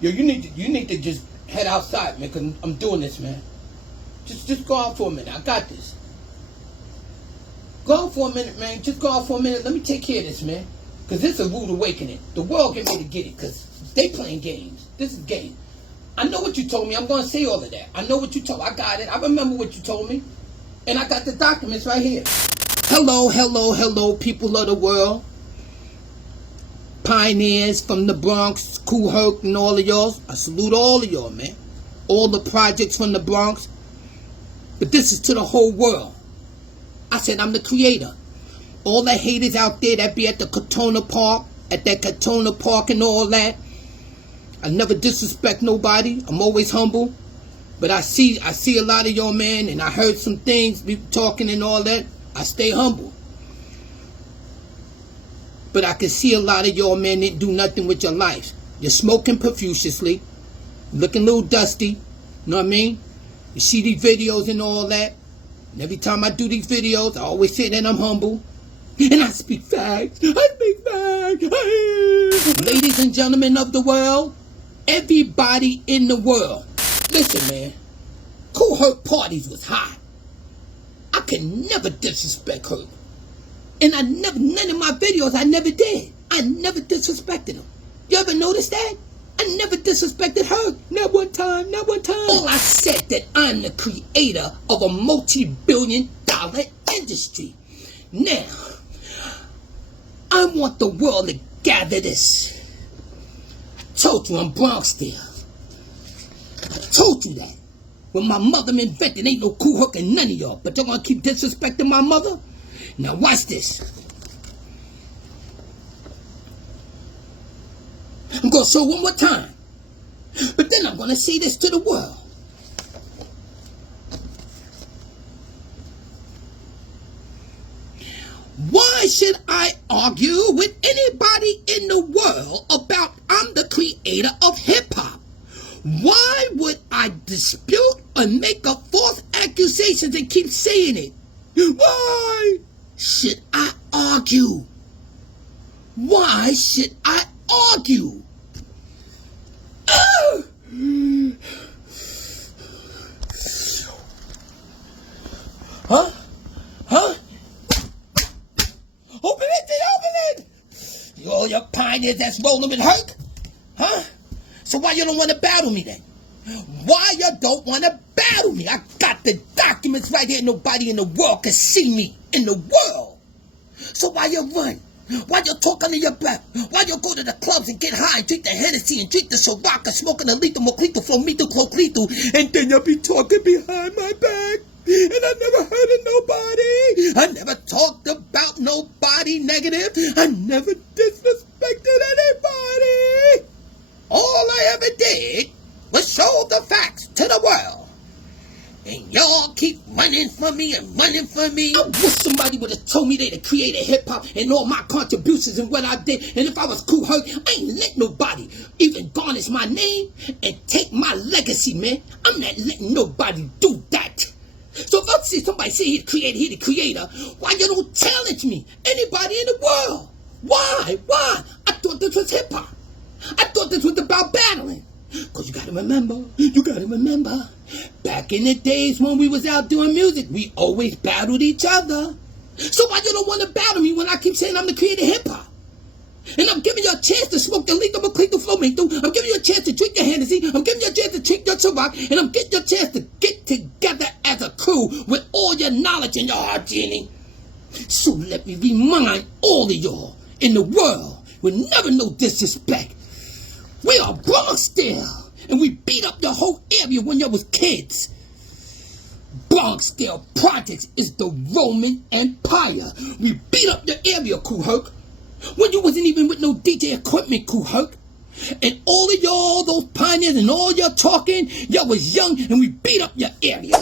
Yo, you need to just head outside, man, because I'm doing this, man. Just go out for a minute. I got this. Go out for a minute, man. Just go out for a minute. Let me take care of this, man. Because this is a rude awakening. The world get me to get it because they playing games. This is game. I know what you told me. I'm going to say all of that. I know what you told me. I got it. I remember what you told me. And I got the documents right here. Hello, hello, hello, people of the world. Pioneers from the Bronx, Kool Herc and all of y'all. I salute all of y'all, man. All the projects from the Bronx. But this is to the whole world. I said I'm the creator. All the haters out there that be at the Katona Park, at that Katona Park and all that. I never disrespect nobody. I'm always humble. But I see a lot of y'all, man, and I heard some things, people talking and all that. I stay humble. But I can see a lot of y'all, man, didn't do nothing with your lives. You're smoking profusely, looking a little dusty, you know what I mean? You see these videos and all that. And every time I do these videos, I always say that I'm humble. And I speak facts. I speak facts. Ladies and gentlemen of the world, everybody in the world, listen, man. Kool Herc parties was hot. I can never disrespect her. And none of my videos, I never did. I never disrespected them. You ever notice that? I never disrespected her. Not one time, not one time. All I said that I'm the creator of a multi-billion-dollar industry. Now, I want the world to gather this. I told you I'm Bronxdale. I told you that. When my mother invented, ain't no Kool Herc in none of y'all. But y'all gonna keep disrespecting my mother? Now watch this. I'm gonna show one more time. But then I'm gonna say this to the world. Why should I argue with anybody in the world about I'm the creator of hip-hop? Why would I dispute or make up false accusations and keep saying it? Why should I argue? Why should I argue? Huh? Huh? Open it! You all your pioneers that's rolling with Herc? Huh? So why you don't want to battle me then? Why you don't want to battle me? I got the documents right here. Nobody in the world can see me in the world. So why you run? Why you talk under your breath? Why you go to the clubs and get high and drink the Hennessy and drink the Ciroc and smoking the lethal, moclito, flomito, cloclito, and then you be talking behind my back? And I never hurted nobody. I never talked about nobody negative. I never disrespected anybody. All I ever did was show the facts to the world. And y'all keep running from me and running from me. I wish somebody would have told me they'd have created hip-hop and all my contributions and what I did. And if I was Kool Herc, I ain't let nobody even garnish my name and take my legacy, man. I'm not letting nobody do that. So if I see somebody say he the creator, why you don't challenge me? Anybody in the world? Why? I thought this was hip-hop. I thought this was about battling. Because you gotta remember, back in the days when we was out doing music, we always battled each other. So why you don't want to battle me when I keep saying I'm the creator of hip-hop? And I'm giving you a chance to smoke the lethal, moclito, flomito. I'm giving you a chance to drink your Hennessy. I'm giving you a chance to drink your Ciroc. And I'm getting you a chance to get together as a crew with all your knowledge in your heart, Genie. So let me remind all of y'all in the world with never no disrespect. We are Bronxdale, and we beat up the whole area when you was kids. Bronxdale Projects is the Roman Empire. We beat up your area, Kool Herc, when you wasn't even with no DJ equipment, Kool Herc. And all of y'all, those pioneers and all y'all talking, y'all was young, and we beat up your area.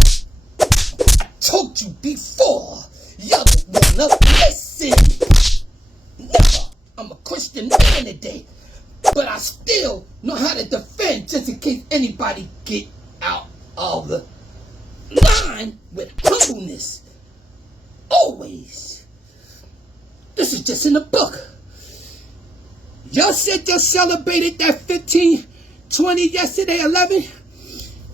I told you before, y'all don't wanna listen. Never. I'm a Christian man today. But I still know how to defend just in case anybody get out of the line with humbleness. Always. This is just in the book. Y'all said y'all celebrated that 15 20 yesterday, 11.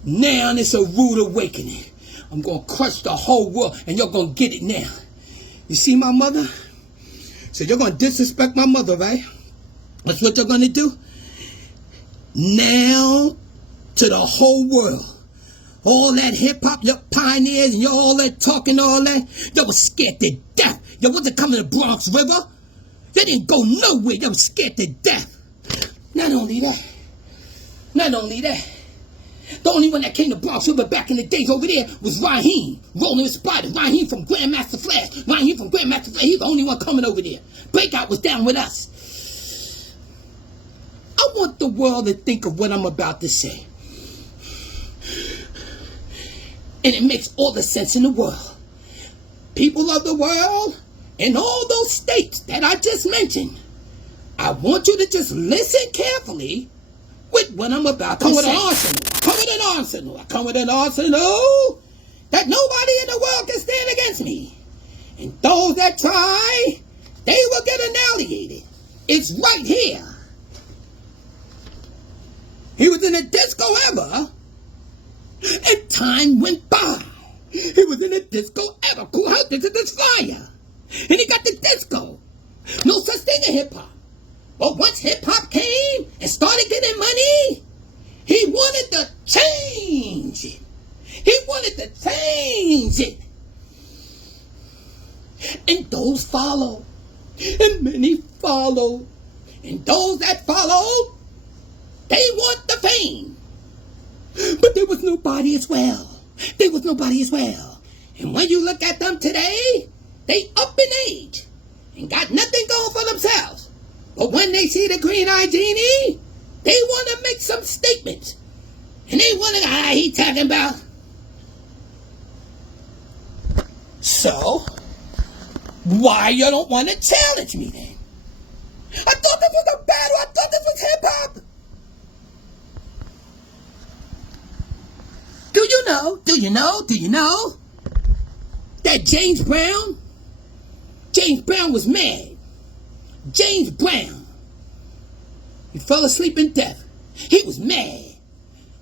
Now it's a rude awakening. I'm going to crush the whole world, and you're going to get it now. You see my mother? So you're going to disrespect my mother, right? That's what you're going to do? Now, to the whole world. All that hip-hop, your pioneers, and all that talking, all that, y'all was scared to death. Y'all wasn't coming to the Bronx River. They didn't go nowhere. Y'all was scared to death. Not only that, the only one that came to Bronx River back in the days over there was Raheem, rolling with spiders. Raheem from Grandmaster Flash. He's the only one coming over there. Breakout was down with us. I want the world to think of what I'm about to say. And it makes all the sense in the world. People of the world, in all those states that I just mentioned, I want you to just listen carefully with what I'm about to say. I come with an arsenal that nobody in the world can stand against me. And those that try, they will get annihilated. It's right here. He was in a disco ever, and time went by. He was in a disco ever. Kool Herc is in this fire. And he got the disco. No such thing in hip-hop. But once hip-hop came and started getting money, he wanted to change it. And those followed. And many followed. And those that followed, they want the fame. But there was nobody as well. And when you look at them today, they up in age and got nothing going for themselves. But when they see the Green Eye Genie, they want to make some statements. And they want to, he talking about. So, why you don't want to challenge me then? I thought this was a battle. I thought this was hip-hop. Do you know that James Brown was mad. James Brown, he fell asleep in death. He was mad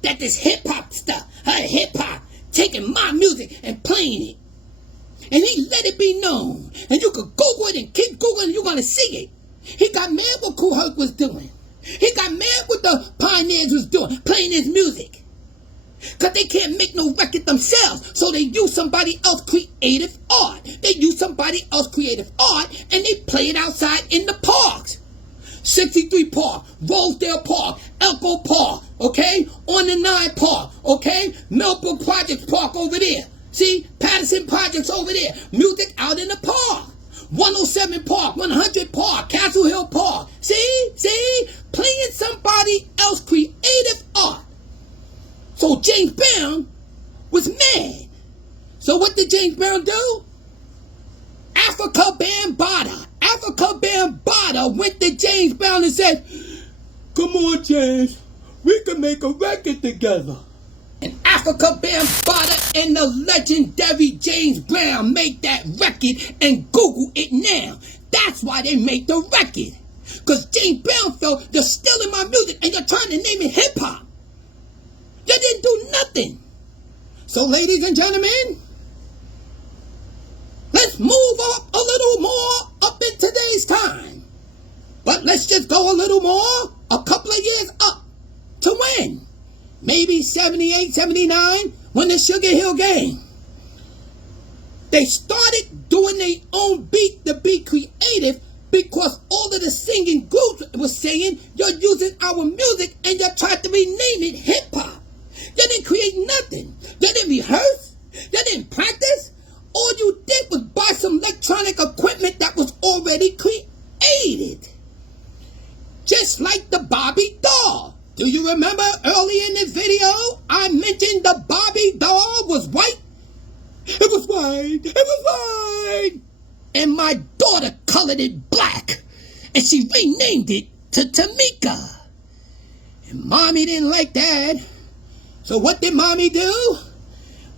that this hip-hop stuff, hip-hop, taking my music and playing it. And he let it be known. And you could Google it and keep Googling and you're going to see it. He got mad what Kool Herc was doing. He got mad what the pioneers was doing, playing his music. Because they can't make no record themselves. So they use somebody else's creative art. And they play it outside in the parks. 63 Park, Rosedale Park, Elko Park, okay? On the 9 Park, okay? Millbrook Projects Park over there. See? Patterson Projects over there. Music out in the park. 107 Park, 100 Park, Castle Hill Park. See? Playing somebody else's creative art. So James Brown was mad. So what did James Brown do? Afrika Bambaataa went to James Brown and said, come on, James, we can make a record together. And Afrika Bambaataa and the legendary James Brown made that record, and Google it now. That's why they made the record. Because James Brown felt you're stealing my music and you're trying to name it hip-hop. You didn't do nothing. So, ladies and gentlemen, let's move up a little more up in today's time. But let's just go a little more, a couple of years up. To when? Maybe 78, 79, when the Sugar Hill Gang. They started doing their own beat to be creative because all of the singing groups was saying, you're using our music and you're trying to rename it hip-hop. You didn't create nothing. You didn't rehearse. You didn't practice. All you did was buy some electronic equipment that was already created. Just like the Barbie doll. Do you remember early in this video, I mentioned the Barbie doll was white? It was white. And my daughter colored it black. And she renamed it to Tamika. And Mommy didn't like that. So what did Mommy do?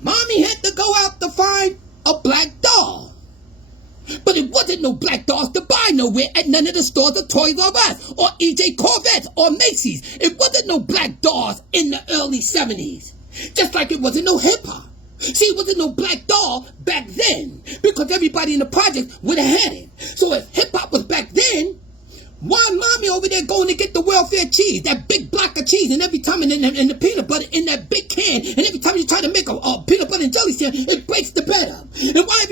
Mommy had to go out to find a black doll. But it wasn't no black dolls to buy nowhere at none of the stores of Toys R Us or EJ Corvettes or Macy's. It wasn't no black dolls in the early 70s. Just like it wasn't no hip-hop. See, it wasn't no black doll back then because everybody in the project would have had it. So if hip-hop was back then, why mommy over there going to get the welfare cheese, that big block of cheese, and every time and the peanut butter in that big can, and every time you try to make a peanut butter and jelly sandwich, it breaks the bed up. And why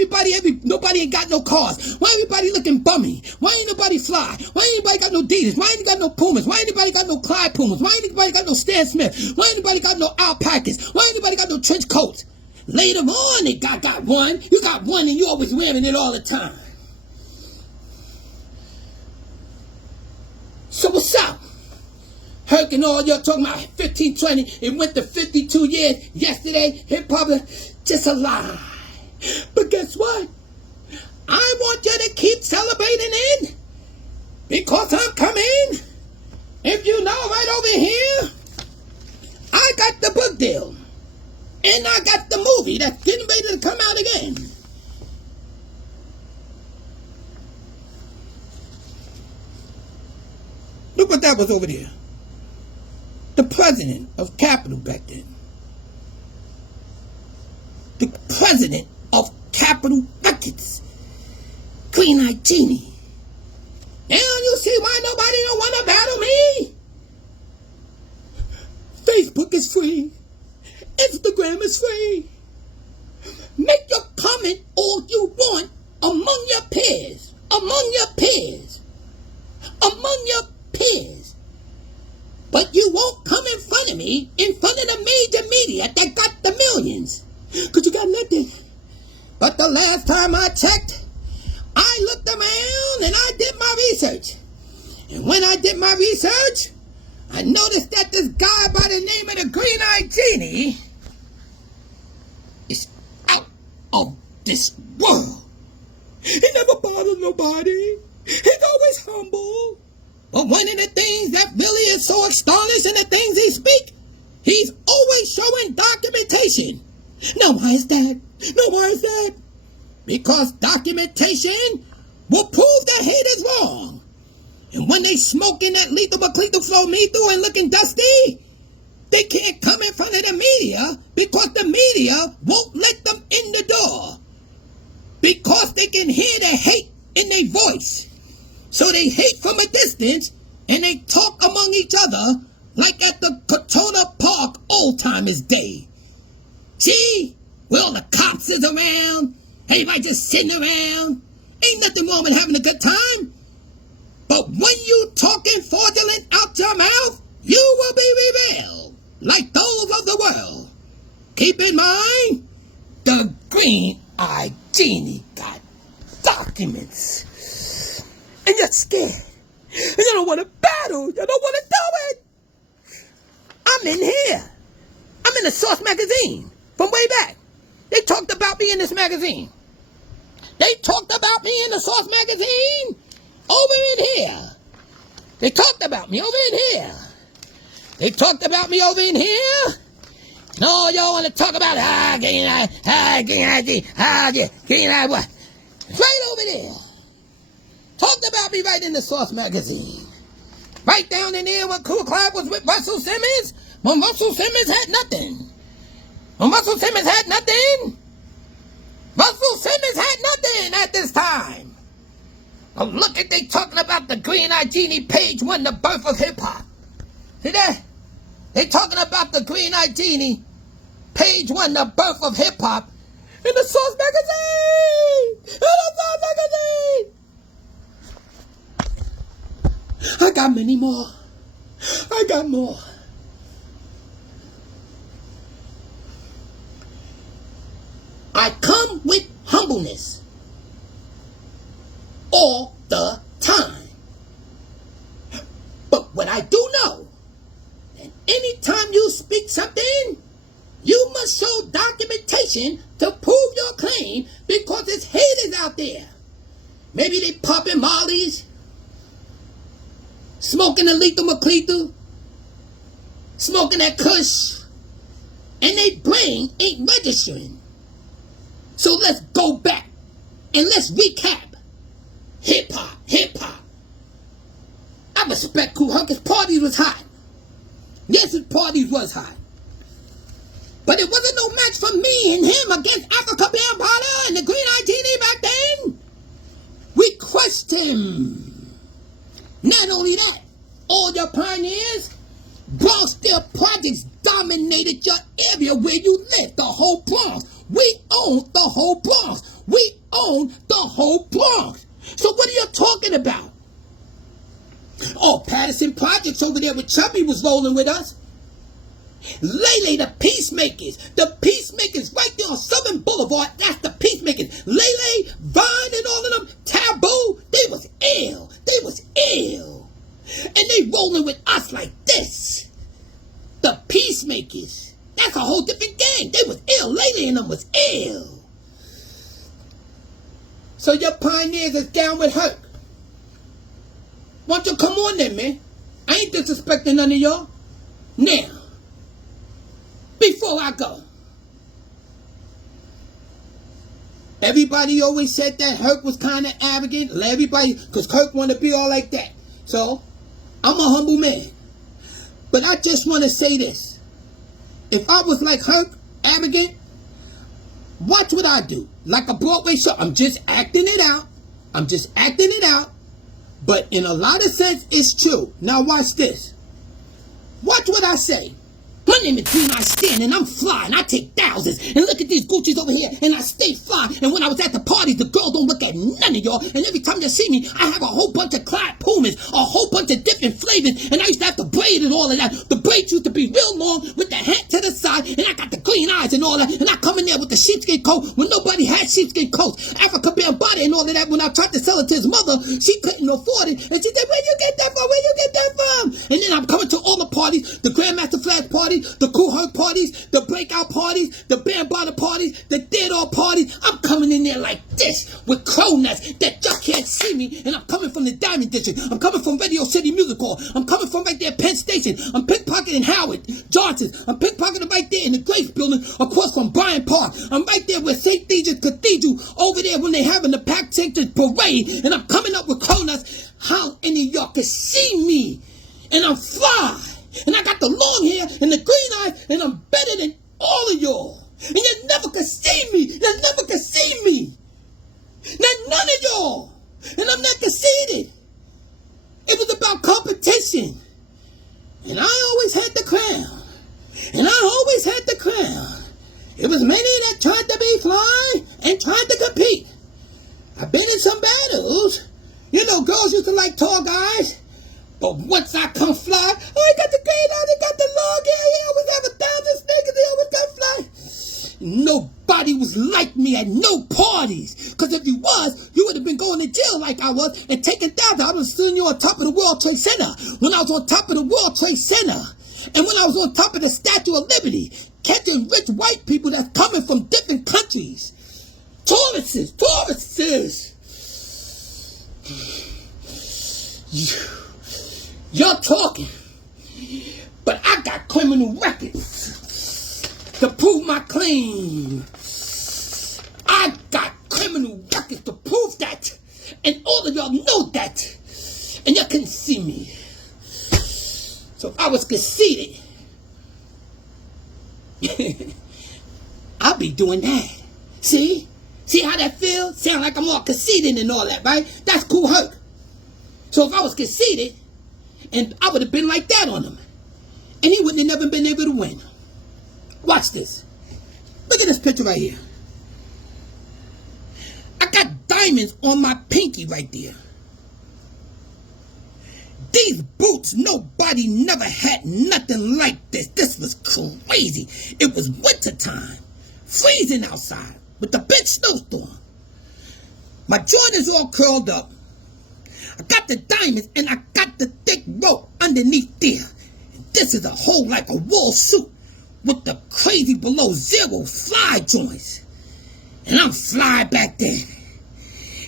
nobody ain't got no cars? Why everybody looking bummy? Why ain't nobody fly? Why ain't anybody got no Adidas? Why ain't got no Pumas? Why ain't anybody got no Clyde Pumas? Why ain't anybody got no Stan Smith? Why ain't anybody got no alpacas? Why ain't anybody got no trench coats? Later on, they got one. You got one and you always wearing it all the time. So what's up? Herc and all y'all talking about 15, 20. It went to 52 years yesterday. Hip-hop, just a lie. But guess what? I want you to keep celebrating it because I'm coming. If you know, right over here, I got the book deal. And I got the movie that's getting ready to come out again. Look what that was over there. The president of Capitol back then. The president of Capitol Records. Green Eye Genie. Now you see why nobody don't want to battle me? Facebook is free. Instagram is free. Make your comment all you want among your peers. Among your peers. Among your peers. But you won't come in front of me, in front of the major media that got the millions. Because you got nothing. But the last time I checked, I looked around and I did my research. And when I did my research, I noticed that this guy by the name of the Green Eye Genie is out of this world. He never bothers nobody. He's always humble. But one of the things that really is so astonishing, the things he speaks, he's always showing documentation. Now why is that? Because documentation will prove that hate is wrong. And when they smoking that lethal flow methyl and looking dusty, they can't come in front of the media because the media won't let them in the door. Because they can hear the hate in their voice. So they hate from a distance and they talk among each other like at the Katona Park Old Timers Day. See, where all the cops is around, everybody just sitting around. Ain't nothing wrong with having a good time. But when you talking fraudulent out your mouth, you will be revealed like those of the world. Keep in mind, the Green Eye Genie got documents. And you're scared. And you don't want to battle. You don't want to do it. I'm in here. I'm in the Source magazine from way back. They talked about me in this magazine. They talked about me in the Source magazine over in here. They talked about me over in here. They talked about me over in here. No, y'all want to talk about Green Eye what? It's right over there. Talked about me right in the Source magazine. Right down in there when Kool Herc was with Russell Simmons. When Russell Simmons had nothing. Russell Simmons had nothing at this time. Now look at they talking about the Green Eye Genie, page 1, the birth of hip-hop. See that? They talking about the Green Eye Genie, page 1, the birth of hip-hop, in the Source magazine! I got many more. I got more. I come with humbleness all the time. But what I do know, that anytime you speak something, you must show documentation to prove your claim because there's haters out there. Maybe they popping mollies, smoking a lethal, smoking that kush, and they brain ain't registering. So let's go back And let's recap. Hip-hop, hip-hop. I respect Kool Herc. His parties was hot. Yes, his parties was hot. But it wasn't no match for me and him against Afrika Bambaataa and the Green Eye Genie back then. We crushed him. Not only that, all your pioneers, Bronxdale projects dominated your area where you live, the whole Bronx. We own the whole Bronx. We own the whole Bronx. So what are you talking about? Oh, Patterson Projects over there with Chubby was rolling with us. Lele, the Peacemakers. The Peacemakers right there on Southern Boulevard. That's the Peacemakers. Lele, Vine and all of them, Taboo, they was ill. They was ill. And they rolling with us like this. The Peacemakers. That's a whole different gang. They was ill. Lele and them was ill. So your pioneers is down with Herc. Why don't you come on then, man? I ain't disrespecting none of y'all. Now, before I go, everybody always said that Herc was kind of arrogant. Everybody, because Herc wanted to be all like that. So, I'm a humble man. But I just want to say this. If I was like Herc, arrogant, watch what I do. Like a Broadway show. I'm just acting it out. I'm just acting it out. But in a lot of sense, it's true. Now watch this. Watch what I say. My name is Green Eye Genie, and I'm fly, and I take thousands. And look at these Gucci's over here, and I stay fly. And when I was at the parties, the girls don't look at none of y'all. And every time you see me, I have a whole bunch of Clyde Pumas, a whole bunch of different flavors. And I used to have the braid and all of that. The braids used to be real long with the hat to the side. And I got the green eyes and all that. And I come in there with the sheepskin coat when nobody had sheepskin coats. Afrika Bambaataa and all of that. When I tried to sell it to his mother, she couldn't afford it. And she said, where you get that from? Where you get that from? And then I'm coming to all the parties, the Grandmaster Flash party, the Kool Herc parties, the breakout parties, the Bambaataa parties, the Theodore parties. I'm coming in there like this with crow nuts that y'all can't see me. And I'm coming from the Diamond District. I'm coming from Radio City Music Hall. I'm coming from right there Penn Station. I'm pickpocketing Howard Johnson. I'm pickpocketing right there in the Grace Building across from Bryant Park. I'm right there with St. Deidre's Cathedral over there when they having the Pack Sanctus Parade. And I'm coming up with crow nuts. How any of y'all can see me? And I'm fly. And I got the long hair and the green eyes, and I'm better than all of y'all. And you never could see me. You never could see me. None of y'all. And I'm not conceited. It was about competition. And I always had the crown. And I always had the crown. It was many that tried to be fly and tried to compete. I've been in some battles. You know, girls used to like tall guys. But once I come fly, oh, I got the green eyes, I got the long hair, he always have 1,000 sneakers, he always got fly. Nobody was like me at no parties. Because if you was, you would have been going to jail like I was and taken down. I was seeing you on top of the World Trade Center. When I was on top of the World Trade Center. And when I was on top of the Statue of Liberty, catching rich white people that's coming from different countries. Tourists. You're talking, but I got criminal records to prove my claim. I got criminal records to prove that, and all of y'all know that, and you can see me. So if I was conceited, I'll be doing that. See how that feels? Sound like I'm all conceited and all that, right? That's Kool Herc. So if I was conceited, and I would have been like that on him. And he wouldn't have never been able to win. Watch this. Look at this picture right here. I got diamonds on my pinky right there. These boots, nobody never had nothing like this. This was crazy. It was wintertime. Freezing outside with the big snowstorm. My Jordans all curled up. I got the diamonds and I got the thick rope underneath there. And this is a whole like a wool suit with the crazy below zero fly joints. And I'm fly back then.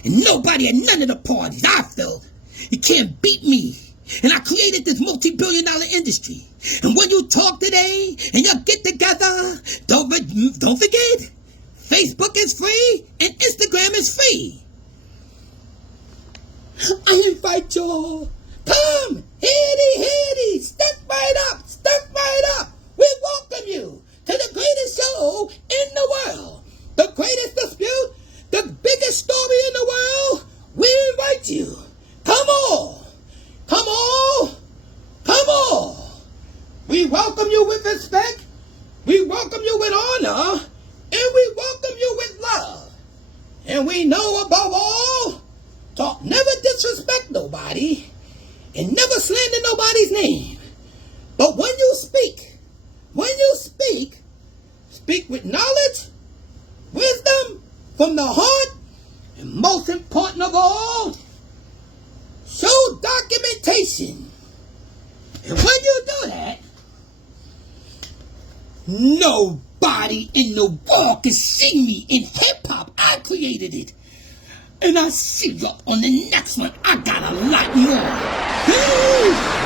And nobody at none of the parties I felt. You can't beat me. And I created this multi-billion-dollar industry. And when you talk today and you get together, don't forget, Facebook is free and Instagram is free. We welcome you with respect. We welcome you with honor. And we welcome you with love. And we know above all, to never disrespect nobody and never slander nobody's name. But when you speak, speak with knowledge, wisdom from the heart, and most important of all, show documentation. And when you do that, nobody in the world can see me in hip-hop. I created it. And I'll see you on the next one. I got a lot more.